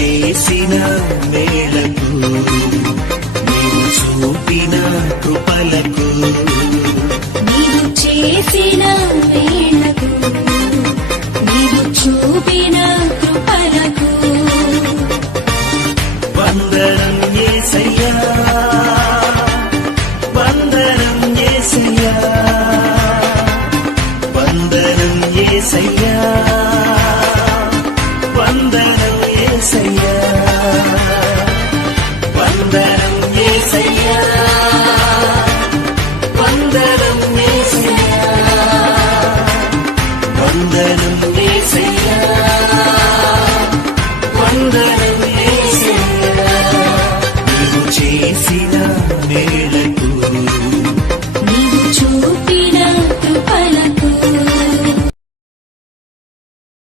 చేసిన మేలకు నీవు చూపిన కృపలకు నీవు చేసిన మేలకు నీవు చూపిన కృపలకు వందనం యేసయ్యా వందనం యేసయ్యా వందనం యేసయ్యా